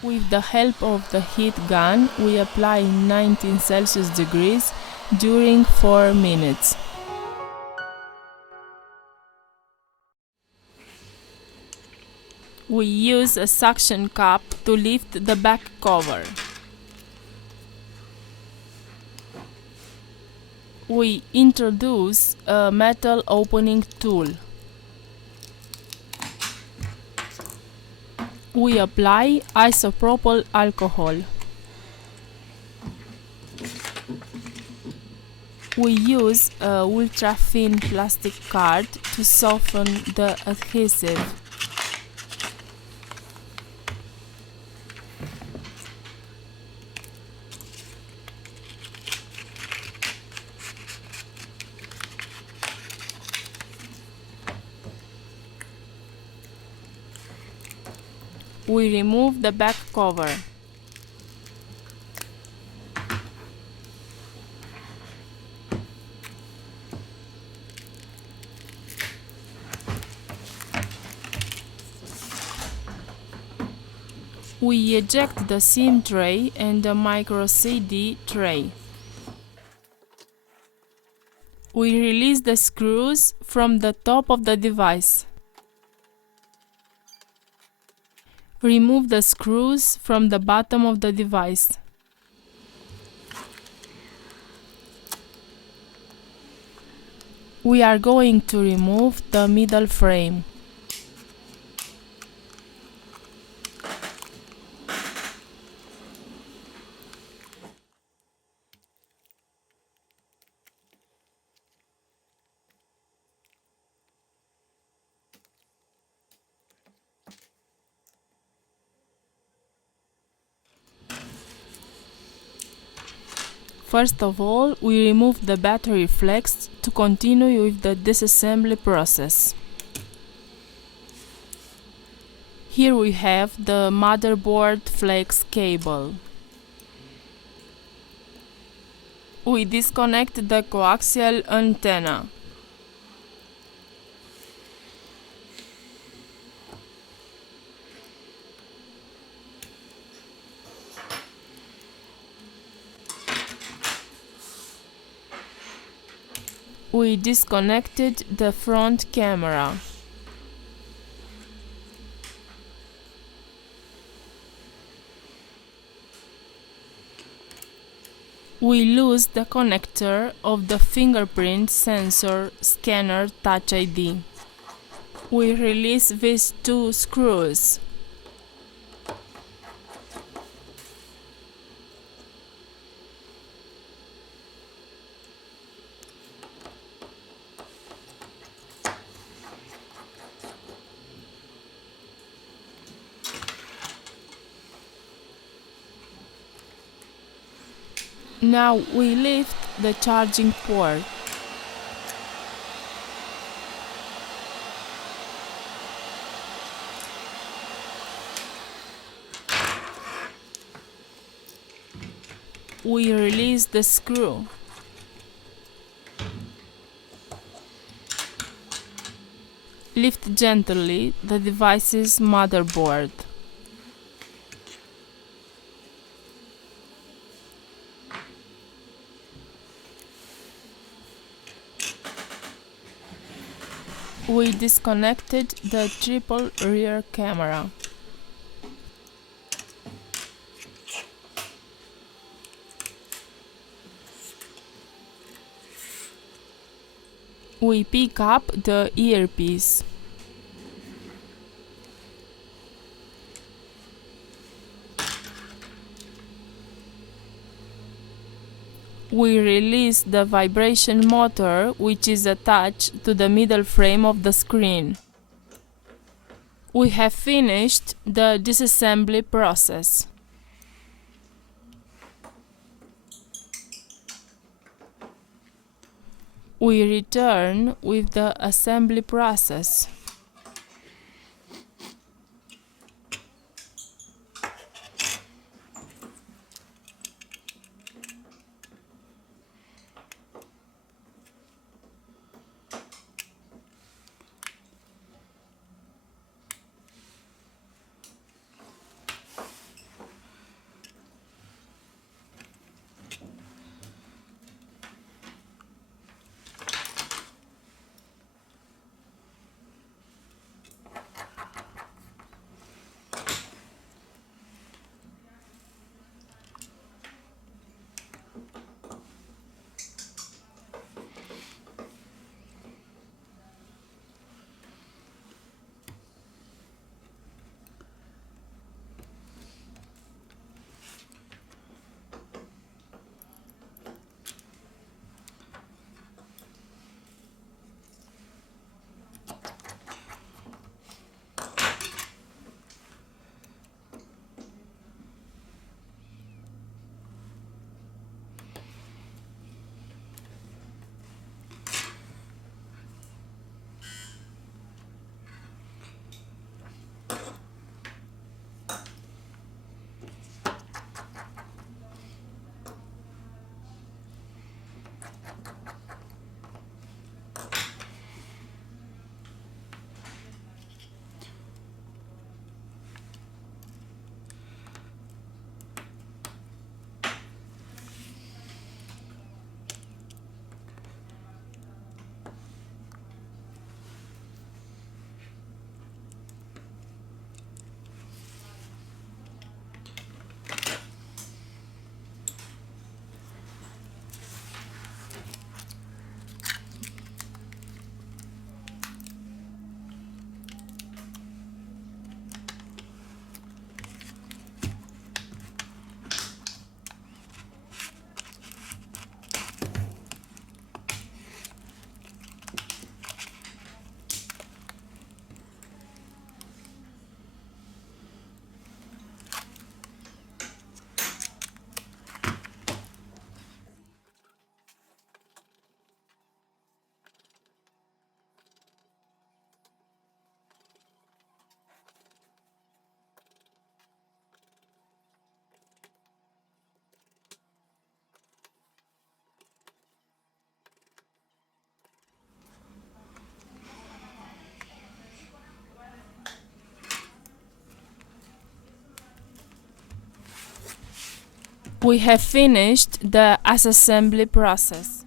With the help of the heat gun, we apply 19 Celsius degrees during 4 minutes. We use a suction cup to lift the back cover. We introduce a metal opening tool. We apply isopropyl alcohol. We use a ultra-thin plastic card to soften the adhesive. We remove the back cover. We eject the SIM tray and the micro CD tray. We release the screws from the top of the device. Remove the screws from the bottom of the device. We are going to remove the middle frame. First of all, we remove the battery flex to continue with the disassembly process. Here we have the motherboard flex cable. We disconnect the coaxial antenna. We disconnected the front camera. We lose the connector of the fingerprint sensor scanner Touch ID. We release these two screws. Now we lift the charging port. We release the screw. Lift gently the device's motherboard. We disconnected the triple rear camera. We pick up the earpiece. We release the vibration motor, which is attached to the middle frame of the screen. We have finished the disassembly process. We return with the assembly process. We have finished the assembly process.